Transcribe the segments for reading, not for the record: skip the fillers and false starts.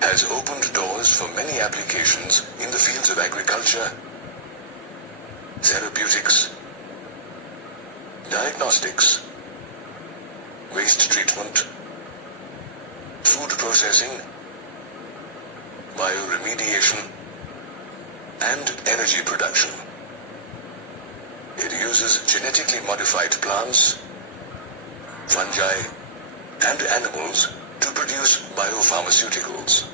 has opened doors for many applications in the fields of agriculture, therapeutics, diagnostics, waste treatment, food processing, bioremediation, and energy production. It uses genetically modified plants, fungi, and animals to produce biopharmaceuticals.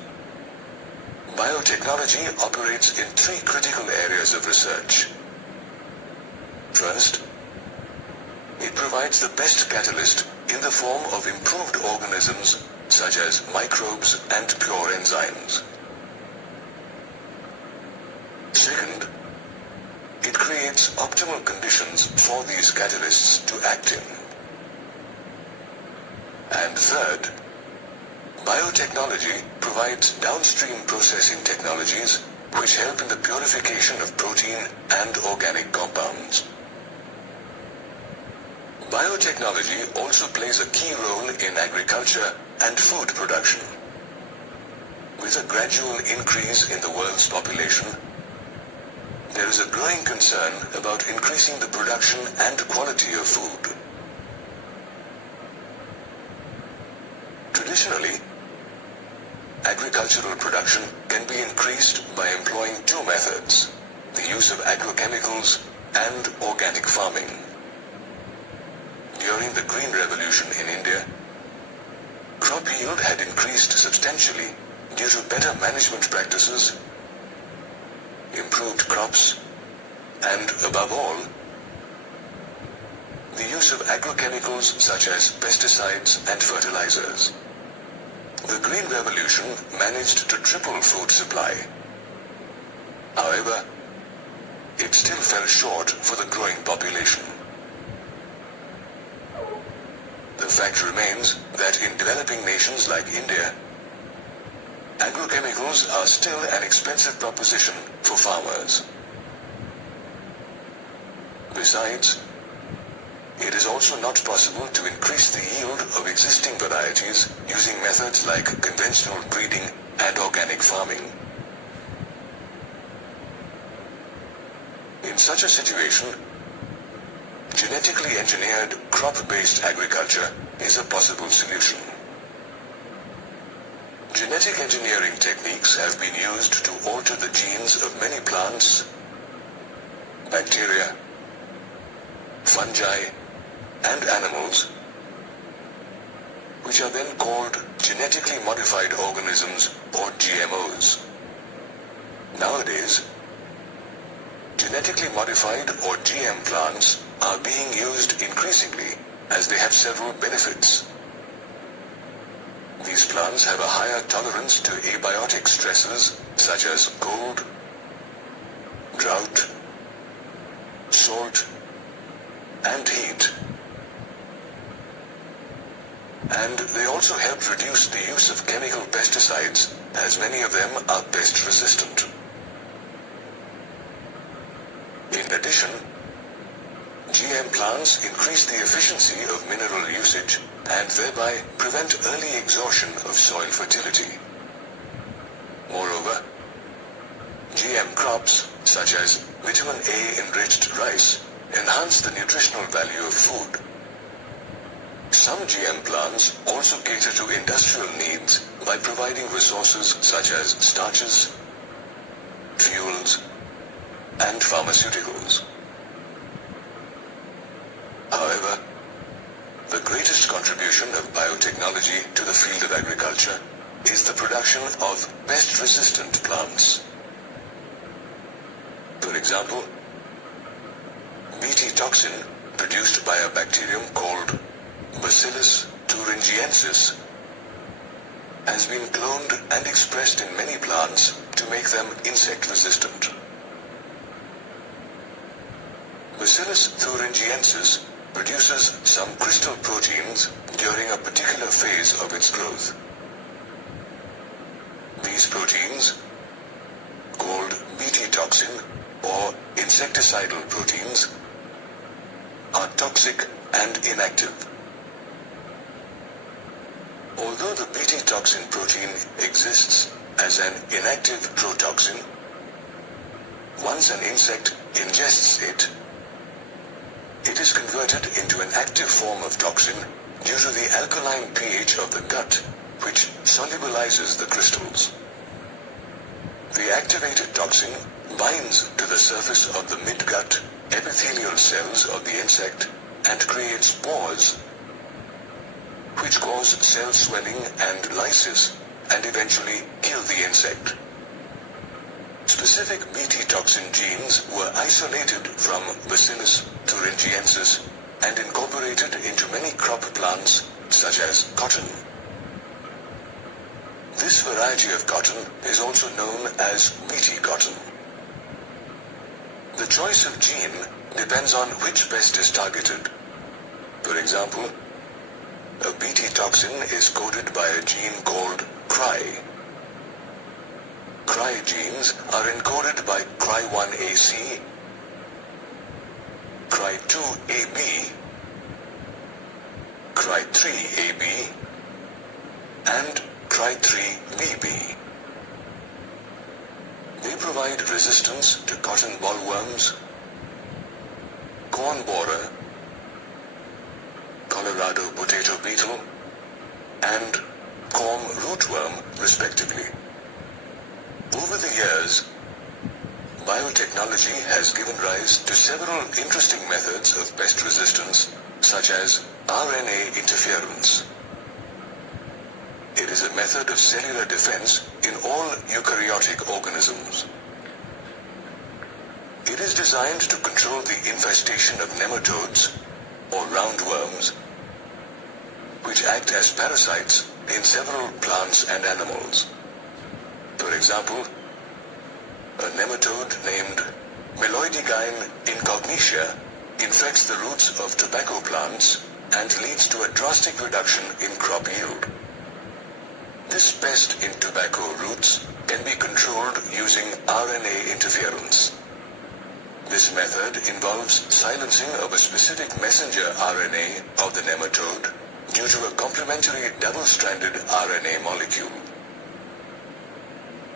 Biotechnology operates in three critical areas of research. First, it provides the best catalyst in the form of improved organisms such as microbes and pure enzymes. Second, it creates optimal conditions for these catalysts to act in. And third, biotechnology provides downstream processing technologies which help in the purification of protein and organic compounds. Biotechnology also plays a key role in agriculture and food production. With a gradual increase in the world's population, there is a growing concern about increasing the production and quality of food. Traditionally, agricultural production can be increased by employing two methods: the use of agrochemicals and organic farming. During the Green Revolution in India, crop yield had increased substantially due to better management practices, improved crops, and above all, the use of agrochemicals such as pesticides and fertilizers. The Green Revolution managed to triple food supply. However, it still fell short for the growing population. The fact remains that in developing nations like India, agrochemicals are still an expensive proposition for farmers. Besides, it is also not possible to increase the yield of existing varieties using methods like conventional breeding and organic farming. In such a situation, genetically engineered crop-based agriculture is a possible solution. Genetic engineering techniques have been used to alter the genes of many plants, bacteria, fungi, and animals, which are then called genetically modified organisms or GMOs. Nowadays, genetically modified or GM plants are being used increasingly as they have several benefits. These plants have a higher tolerance to abiotic stresses such as cold, drought, salt, and heat. And they also help reduce the use of chemical pesticides, as many of them are pest resistant. In addition, GM plants increase the efficiency of mineral usage and thereby prevent early exhaustion of soil fertility. Moreover, GM crops, such as vitamin A-enriched rice, enhance the nutritional value of food. Some GM plants also cater to industrial needs by providing resources such as starches, fuels, and pharmaceuticals. However, the greatest contribution of biotechnology to the field of agriculture is the production of pest-resistant plants. For example, Bt toxin produced by a bacterium called Bacillus thuringiensis has been cloned and expressed in many plants to make them insect resistant. Bacillus thuringiensis produces some crystal proteins during a particular phase of its growth. These proteins, called Bt toxin or insecticidal proteins, are toxic and inactive. Although the Bt toxin protein exists as an inactive protoxin. Once an insect ingests it, it is converted into an active form of toxin due to the alkaline pH of the gut, which solubilizes the crystals. The activated toxin binds to the surface of the midgut epithelial cells of the insect and creates pores, which cause cell swelling and lysis and eventually kill the insect. Specific Bt toxin genes were isolated from Bacillus thuringiensis and incorporated into many crop plants such as cotton. This variety of cotton is also known as Bt cotton. The choice of gene depends on which pest is targeted. For example, a Bt toxin is coded by a gene called Cry. Cry genes are encoded by Cry1AC, Cry2AB, Cry3AB, and Cry3BB. They provide resistance to cotton bollworms, corn borer, Colorado potato beetle, and corn rootworm, respectively. Over the years, biotechnology has given rise to several interesting methods of pest resistance, such as RNA interference. It is a method of cellular defense in all eukaryotic organisms. It is designed to control the infestation of nematodes, or roundworms, which act as parasites in several plants and animals. For example, a nematode named Meloidigine incognitia infects the roots of tobacco plants and leads to a drastic reduction in crop yield. This pest in tobacco roots can be controlled using RNA interference. This method involves silencing of a specific messenger RNA of the nematode due to a complementary double-stranded RNA molecule.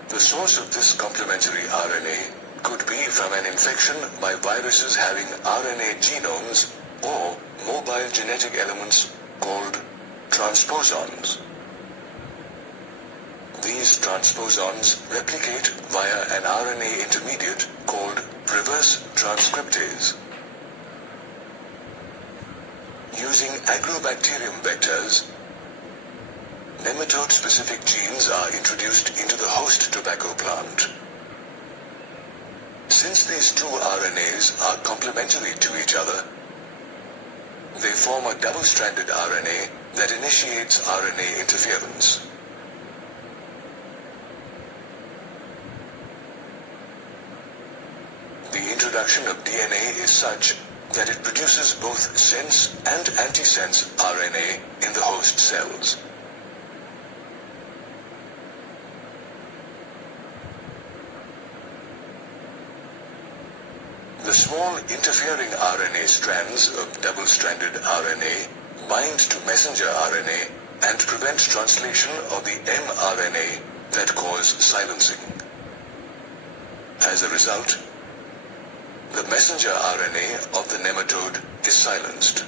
The source of this complementary RNA could be from an infection by viruses having RNA genomes or mobile genetic elements called transposons. These transposons replicate via an RNA intermediate called reverse transcriptase. Using agrobacterium vectors, nematode-specific genes are introduced into the host tobacco plant. Since these two RNAs are complementary to each other, they form a double-stranded RNA that initiates RNA interference. The introduction of DNA is such that it produces both sense and antisense RNA in the host cells. The small interfering RNA strands of double-stranded RNA bind to messenger RNA and prevent translation of the mRNA that cause silencing. As a result, the messenger RNA of the nematode is silenced.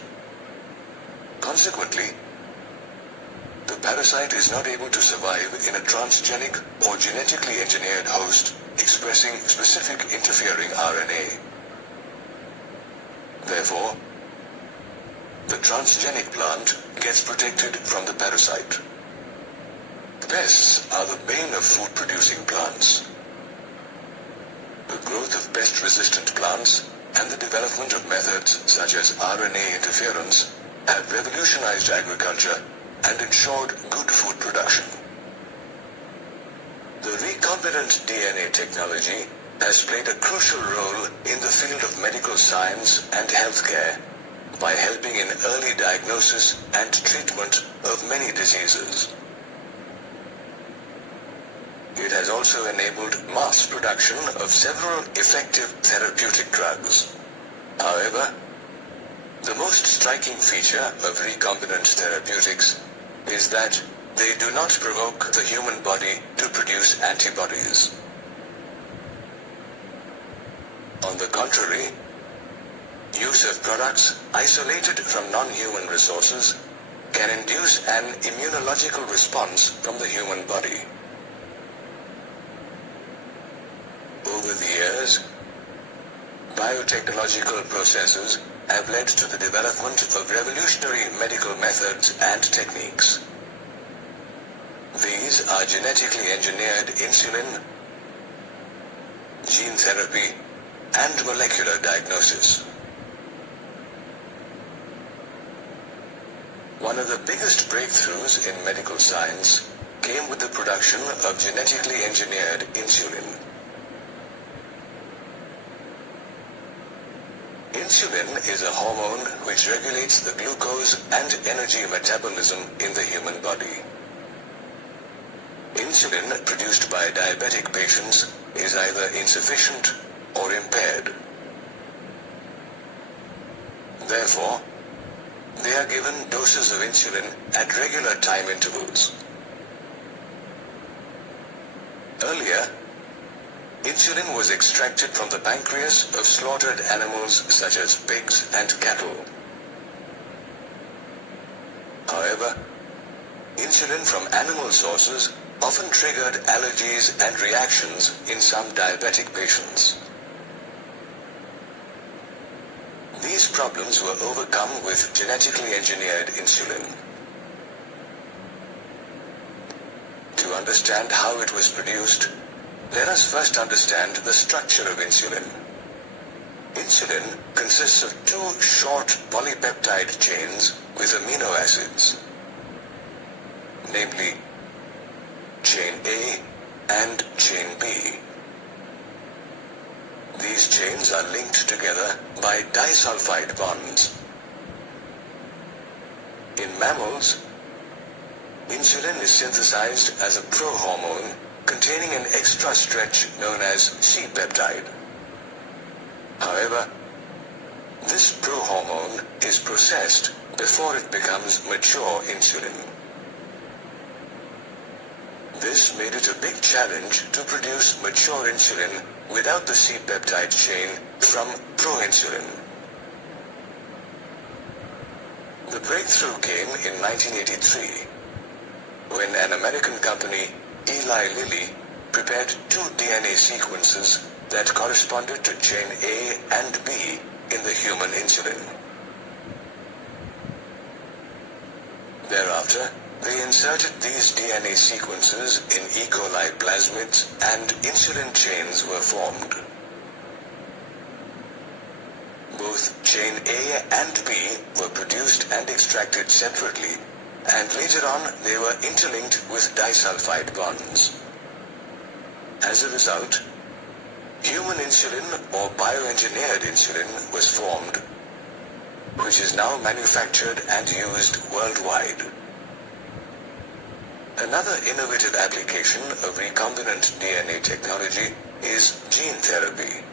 Consequently, the parasite is not able to survive in a transgenic or genetically engineered host expressing specific interfering RNA. Therefore, the transgenic plant gets protected from the parasite. Pests are the bane of food-producing plants. The growth of pest-resistant plants and the development of methods such as RNA interference have revolutionized agriculture and ensured good food production. The recombinant DNA technology has played a crucial role in the field of medical science and healthcare by helping in early diagnosis and treatment of many diseases. It has also enabled mass production of several effective therapeutic drugs. However, the most striking feature of recombinant therapeutics is that they do not provoke the human body to produce produce antibodies. On the contrary, use of products isolated from non-human resources can induce an immunological response from the human body. Over the years, biotechnological processes have led to the development of revolutionary medical methods and techniques. These are genetically engineered insulin, gene therapy, and molecular diagnosis. One of the biggest breakthroughs in medical science came with the production of genetically engineered insulin. Insulin is a hormone which regulates the glucose and energy metabolism in the human body. Insulin produced by diabetic patients is either insufficient or impaired. Therefore, they are given doses of insulin at regular time intervals. Earlier, insulin was extracted from the pancreas of slaughtered animals such as pigs and cattle. However, insulin from animal sources often triggered allergies and reactions in some diabetic patients. These problems were overcome with genetically engineered insulin. To understand how it was produced, let us first understand the structure of insulin. Insulin consists of two short polypeptide chains with amino acids, namely chain A and chain B. These chains are linked together by disulfide bonds. In mammals, insulin is synthesized as a prohormone containing an extra stretch known as C-peptide. However, this prohormone is processed before it becomes mature insulin. This made it a big challenge to produce mature insulin without the C-peptide chain from proinsulin. The breakthrough came in 1983 when an American company, Eli Lilly, prepared two DNA sequences that corresponded to chain A and B in the human insulin. Thereafter, they inserted these DNA sequences in E. coli plasmids and insulin chains were formed. Both chain A and B were produced and extracted separately, and later on they were interlinked with disulfide bonds. As a result, human insulin or bioengineered insulin was formed, which is now manufactured and used worldwide. Another innovative application of recombinant DNA technology is gene therapy.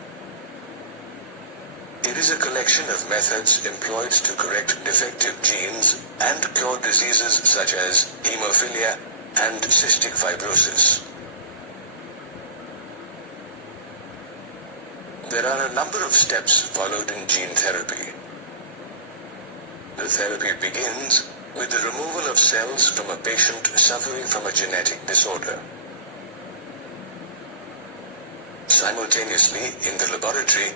It is a collection of methods employed to correct defective genes and cure diseases such as hemophilia and cystic fibrosis. There are a number of steps followed in gene therapy. The therapy begins with the removal of cells from a patient suffering from a genetic disorder. Simultaneously, in the laboratory,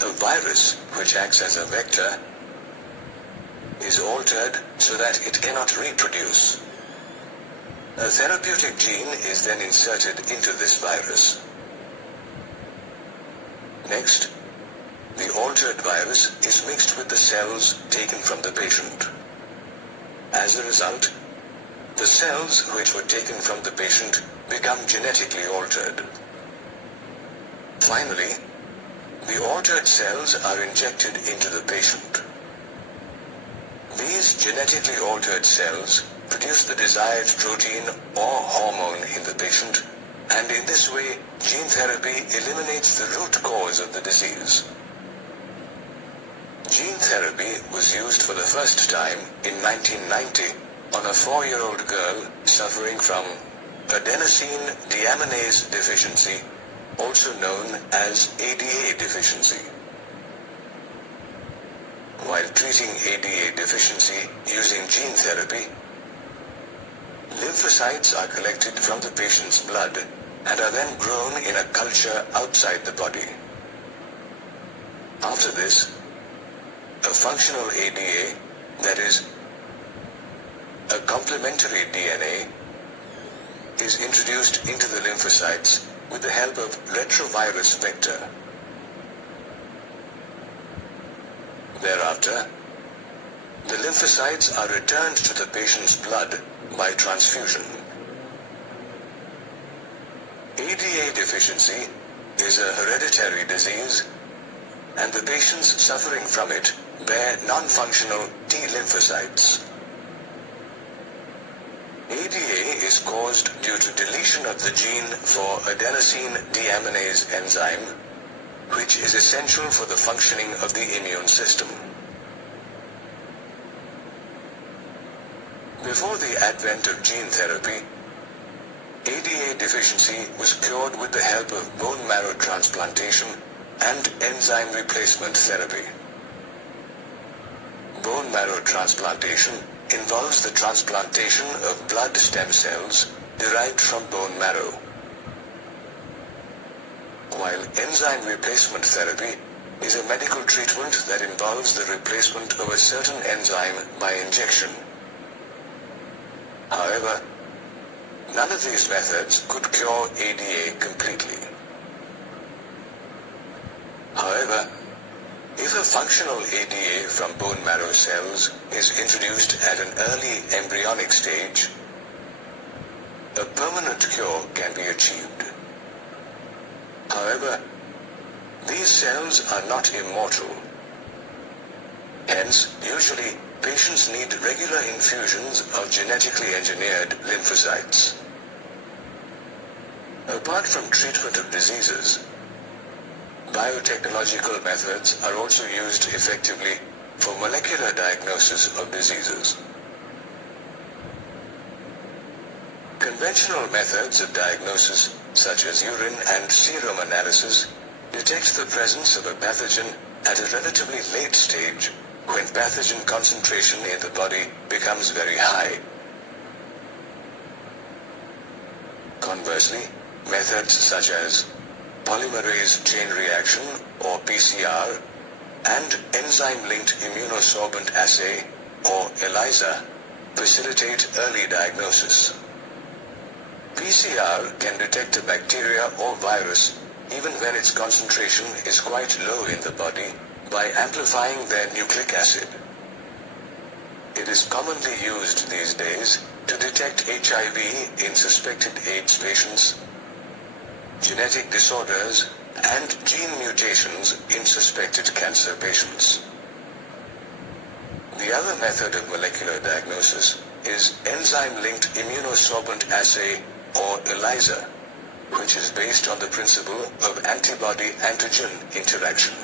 a virus, which acts as a vector, is altered so that it cannot reproduce. A therapeutic gene is then inserted into this virus. Next, the altered virus is mixed with the cells taken from the patient. As a result, the cells which were taken from the patient become genetically altered. Finally, the altered cells are injected into the patient. These genetically altered cells produce the desired protein or hormone in the patient, and in this way, gene therapy eliminates the root cause of the disease. Gene therapy was used for the first time in 1990 on a 4-year-old girl suffering from adenosine deaminase deficiency, also known as ADA deficiency. While treating ADA deficiency using gene therapy, lymphocytes are collected from the patient's blood and are then grown in a culture outside the body. After this, a functional ADA, that is, a complementary DNA, is introduced into the lymphocytes with the help of retrovirus vector. Thereafter, the lymphocytes are returned to the patient's blood by transfusion. ADA deficiency is a hereditary disease, and the patients suffering from it bear non-functional T lymphocytes. ADA is caused due to deletion of the gene for adenosine deaminase enzyme, which is essential for the functioning of the immune system. Before the advent of gene therapy, ADA deficiency was cured with the help of bone marrow transplantation and enzyme replacement therapy. Bone marrow transplantation involves the transplantation of blood stem cells derived from bone marrow, while enzyme replacement therapy is a medical treatment that involves the replacement of a certain enzyme by injection. However, none of these methods could cure ADA completely. However, if a functional ADA from bone marrow cells is introduced at an early embryonic stage, a permanent cure can be achieved. However, these cells are not immortal. Hence, usually, patients need regular infusions of genetically engineered lymphocytes. Apart from treatment of diseases, biotechnological methods are also used effectively for molecular diagnosis of diseases. Conventional methods of diagnosis, such as urine and serum analysis, detect the presence of a pathogen at a relatively late stage when pathogen concentration in the body becomes very high. Conversely, methods such as polymerase chain reaction or PCR and enzyme-linked immunosorbent assay or ELISA facilitate early diagnosis. PCR can detect a bacteria or virus even when its concentration is quite low in the body by amplifying their nucleic acid. It is commonly used these days to detect HIV in suspected AIDS patients, genetic disorders, and gene mutations in suspected cancer patients. The other method of molecular diagnosis is enzyme-linked immunosorbent assay or ELISA, which is based on the principle of antibody-antigen interaction.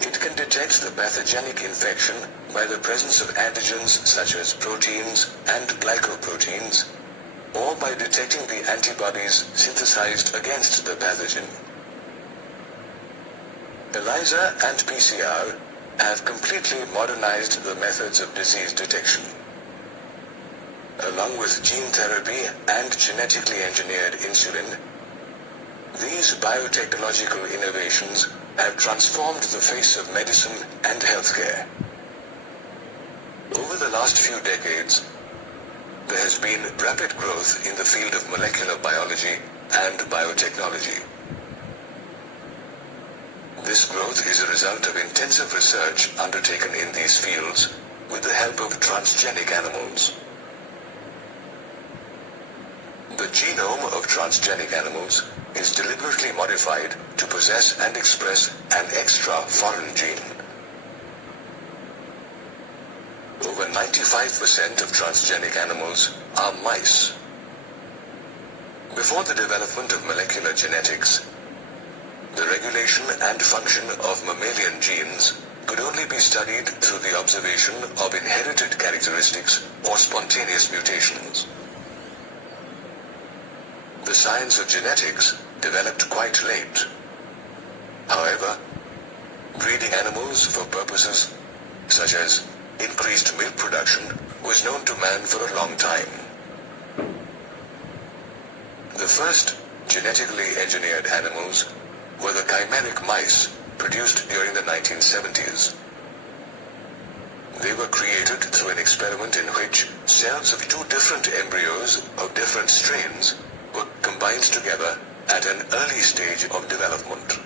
It can detect the pathogenic infection by the presence of antigens such as proteins and glycoproteins, or by detecting the antibodies synthesized against the pathogen. ELISA and PCR have completely modernized the methods of disease detection. Along with gene therapy and genetically engineered insulin, these biotechnological innovations have transformed the face of medicine and healthcare. Over the last few decades, there has been rapid growth in the field of molecular biology and biotechnology. This growth is a result of intensive research undertaken in these fields with the help of transgenic animals. The genome of transgenic animals is deliberately modified to possess and express an extra foreign gene. Over 95% of transgenic animals are mice. Before the development of molecular genetics, the regulation and function of mammalian genes could only be studied through the observation of inherited characteristics or spontaneous mutations. the science of genetics developed quite late. However, breeding animals for purposes such as increased milk production was known to man for a long time. The first genetically engineered animals were the chimeric mice produced during the 1970s. They were created through an experiment in which cells of two different embryos of different strains were combined together at an early stage of development.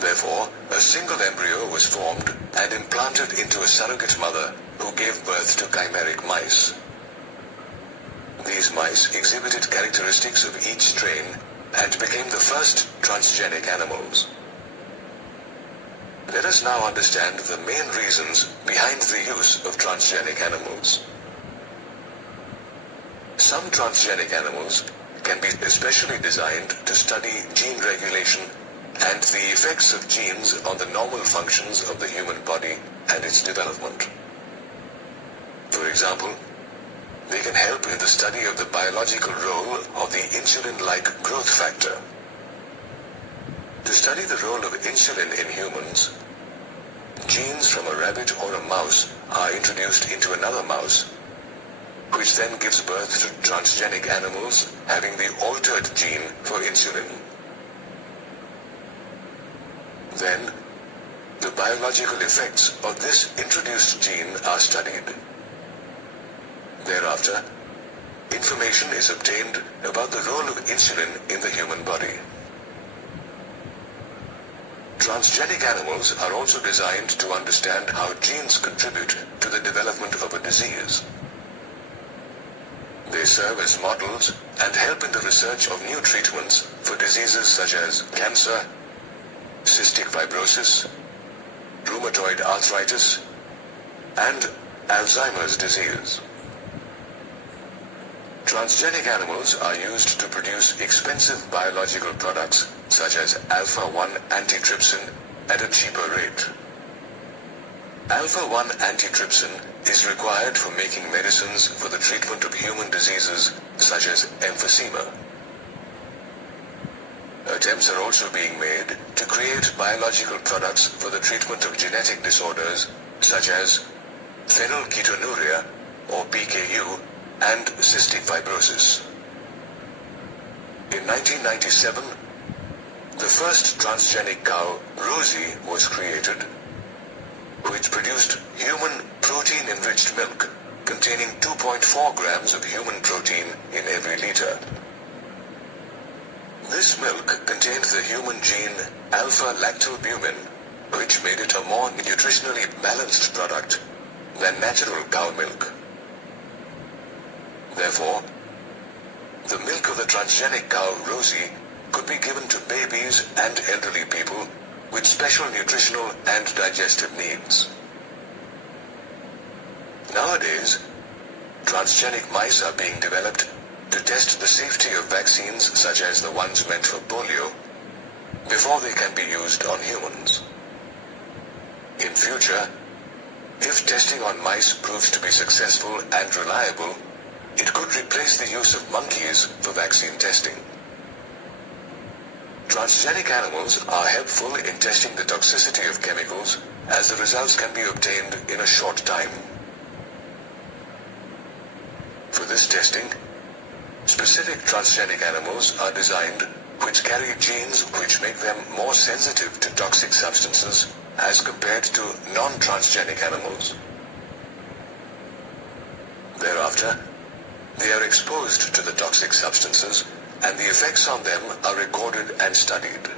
Therefore, a single embryo was formed and implanted into a surrogate mother who gave birth to chimeric mice. These mice exhibited characteristics of each strain and became the first transgenic animals. Let us now understand the main reasons behind the use of transgenic animals. Some transgenic animals can be especially designed to study gene regulation and the effects of genes on the normal functions of the human body and its development. For example, they can help in the study of the biological role of the insulin-like growth factor. To study the role of insulin in humans, genes from a rabbit or a mouse are introduced into another mouse, which then gives birth to transgenic animals having the altered gene for insulin. Then, the biological effects of this introduced gene are studied. Thereafter, information is obtained about the role of insulin in the human body. Transgenic animals are also designed to understand how genes contribute to the development of a disease. They serve as models and help in the research of new treatments for diseases such as cancer, cystic fibrosis, rheumatoid arthritis, and Alzheimer's disease. Transgenic animals are used to produce expensive biological products such as alpha-1 antitrypsin at a cheaper rate. Alpha-1 antitrypsin is required for making medicines for the treatment of human diseases such as emphysema. Attempts are also being made to create biological products for the treatment of genetic disorders such as phenylketonuria or PKU and cystic fibrosis. In 1997, the first transgenic cow, Rosie, was created, which produced human protein-enriched milk containing 2.4 grams of human protein in every liter. This milk contained the human gene alpha-lactalbumin, which made it a more nutritionally balanced product than natural cow milk. Therefore, the milk of the transgenic cow Rosie could be given to babies and elderly people with special nutritional and digestive needs. Nowadays, transgenic mice are being developed to test the safety of vaccines such as the ones meant for polio before they can be used on humans. In future, if testing on mice proves to be successful and reliable, it could replace the use of monkeys for vaccine testing. Transgenic animals are helpful in testing the toxicity of chemicals, as the results can be obtained in a short time. For this testing, specific transgenic animals are designed which carry genes which make them more sensitive to toxic substances as compared to non-transgenic animals. Thereafter, they are exposed to the toxic substances and the effects on them are recorded and studied.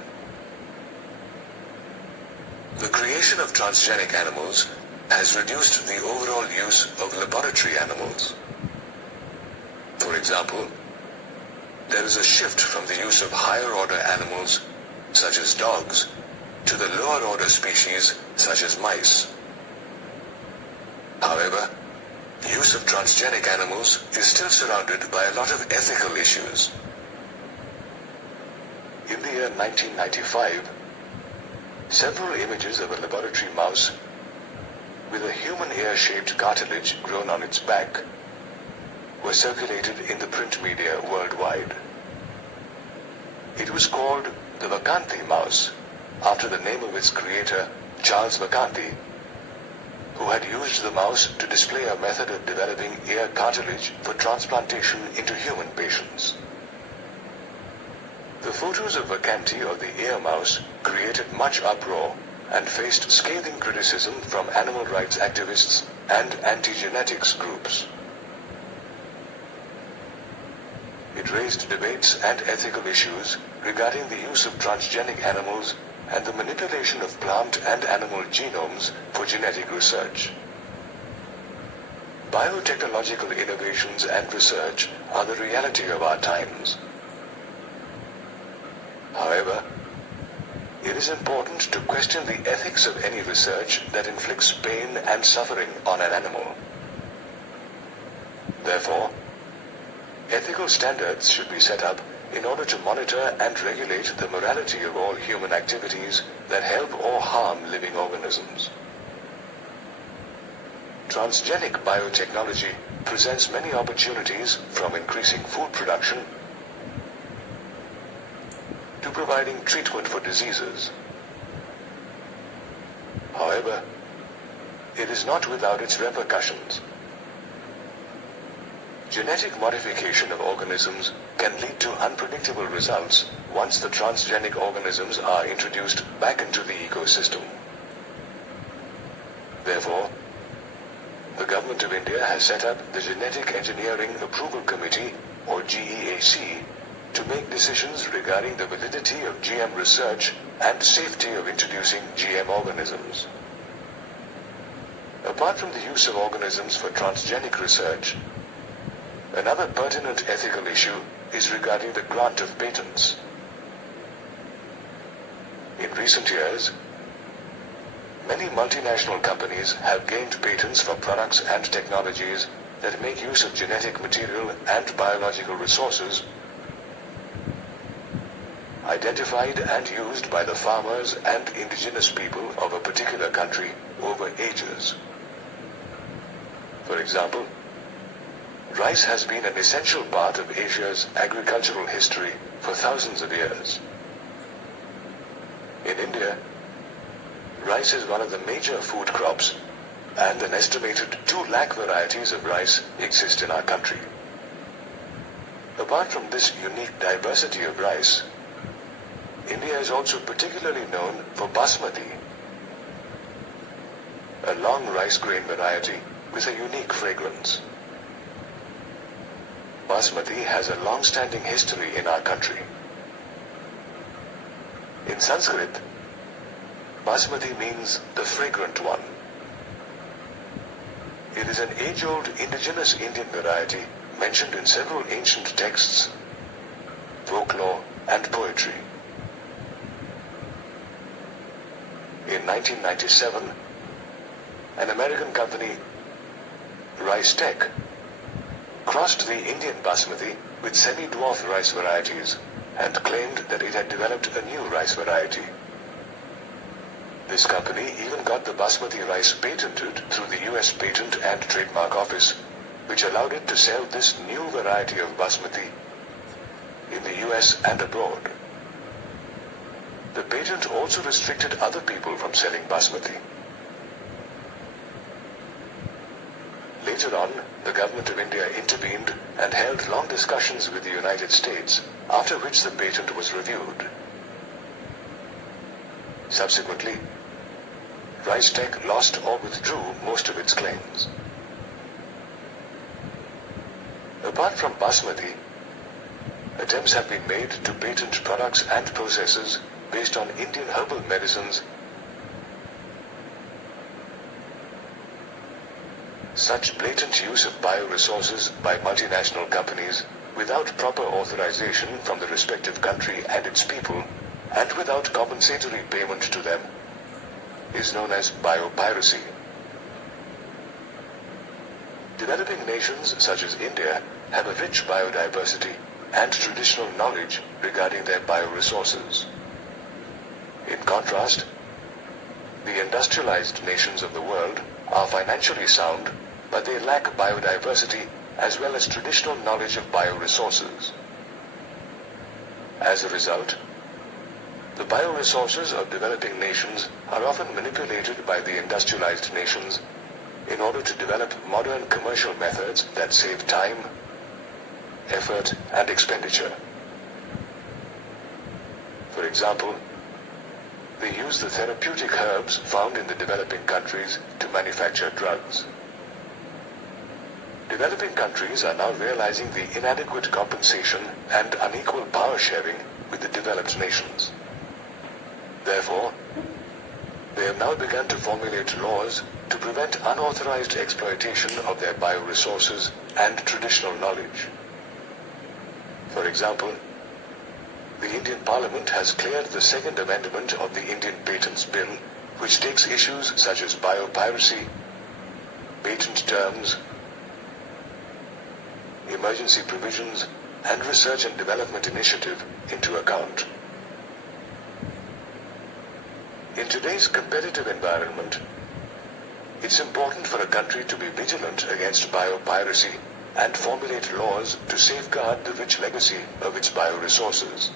The creation of transgenic animals has reduced the overall use of laboratory animals. For example, there is a shift from the use of higher order animals, such as dogs, to the lower order species, such as mice. However, the use of transgenic animals is still surrounded by a lot of ethical issues. In the year 1995, several images of a laboratory mouse with a human ear-shaped cartilage grown on its back were circulated in the print media worldwide. It was called the McCarthy mouse, after the name of its creator, Charles McCarthy, who had used the mouse to display a method of developing ear cartilage for transplantation into human patients. The photos of McCarthy of the ear mouse created much uproar and faced scathing criticism from animal rights activists and anti-genetics groups. It raised debates and ethical issues regarding the use of transgenic animals and the manipulation of plant and animal genomes for genetic research. Biotechnological innovations and research are the reality of our times. However, it is important to question the ethics of any research that inflicts pain and suffering on an animal. Therefore, ethical standards should be set up in order to monitor and regulate the morality of all human activities that help or harm living organisms. Transgenic biotechnology presents many opportunities from increasing food production to providing treatment for diseases. However, it is not without its repercussions. Genetic modification of organisms can lead to unpredictable results once the transgenic organisms are introduced back into the ecosystem. Therefore, the Government of India has set up the Genetic Engineering Approval Committee, or GEAC, to make decisions regarding the validity of GM research and safety of introducing GM organisms. Apart from the use of organisms for transgenic research, another pertinent ethical issue is regarding the grant of patents. In recent years, many multinational companies have gained patents for products and technologies that make use of genetic material and biological resources identified and used by the farmers and indigenous people of a particular country over ages. For example, rice has been an essential part of Asia's agricultural history for thousands of years. In India, rice is one of the major food crops, and an estimated 2 lakh varieties of rice exist in our country. Apart from this unique diversity of rice, India is also particularly known for basmati, a long rice grain variety with a unique fragrance. Basmati has a long-standing history in our country. In Sanskrit, basmati means the fragrant one. It is an age-old indigenous Indian variety mentioned in several ancient texts, folklore, and poetry. In 1997, an American company, Rice Tech, crossed the Indian basmati with semi-dwarf rice varieties and claimed that it had developed a new rice variety. This company even got the basmati rice patented through the US Patent and Trademark Office, which allowed it to sell this new variety of basmati in the US and abroad. The patent also restricted other people from selling basmati. Later on, the Government of India intervened and held long discussions with the United States, after which the patent was reviewed. Subsequently, Rice Tech lost or withdrew most of its claims. Apart from basmati, attempts have been made to patent products and processes based on Indian herbal medicines. Such blatant use of bioresources by multinational companies without proper authorization from the respective country and its people, and without compensatory payment to them, is known as biopiracy. Developing nations such as India have a rich biodiversity and traditional knowledge regarding their bioresources. In contrast, the industrialized nations of the world are financially sound, but they lack biodiversity as well as traditional knowledge of bioresources. As a result, the bioresources of developing nations are often manipulated by the industrialized nations in order to develop modern commercial methods that save time, effort, and expenditure. For example, they use the therapeutic herbs found in the developing countries to manufacture drugs. Developing countries are now realizing the inadequate compensation and unequal power sharing with the developed nations. Therefore, they have now begun to formulate laws to prevent unauthorized exploitation of their bioresources and traditional knowledge. For example, the Indian Parliament has cleared the Second Amendment of the Indian Patents Bill, which takes issues such as biopiracy, patent terms, emergency provisions, and research and development initiative into account. In today's competitive environment, it's important for a country to be vigilant against biopiracy and formulate laws to safeguard the rich legacy of its bioresources.